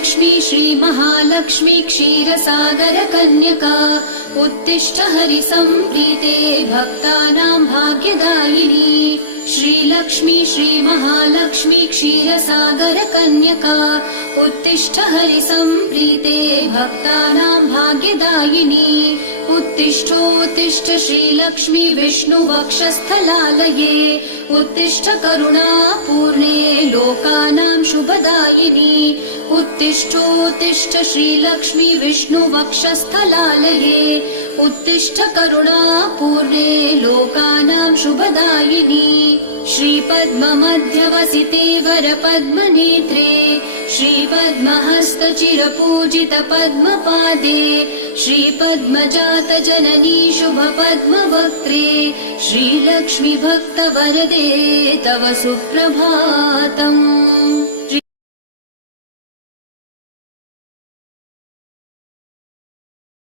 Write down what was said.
श्रीलक्ष्मी श्रीमहालक्ष्मी क्षीरसागरकन्यका उत्तिष्ठ हरिसम्प्रीते भक्तानां भाग्यदायिनी। श्रीलक्ष्मी श्रीमहालक्ष्मी क्षीरसागरकन्यका उत्तिष्ठ हरिसम्प्रीते भक्तानां भाग्यदायिनी। उत्तिष्ठोत्तिष्ठ श्रीलक्ष्मी विष्णुवक्षस्थलालये उत्तिष्ठ करुणापूर्णे लोकानां शुभदायिनी। उत्तिष्ठोत्तिष्ठ श्रीलक्ष्मी विष्णुवक्षस्थलालये उत्तिष्ठ करुणापूर्णे लोकानां शुभदायिनी। श्रीपद्ममध्यवसिते वरपद्मनेत्रे श्रीपद्महस्तचिरपूजित पद्मपादे श्रीपद्मजातजननी शुभपद्मवक्त्रे श्रीलक्ष्मी भक्तवरदे तव सुप्रभातम्।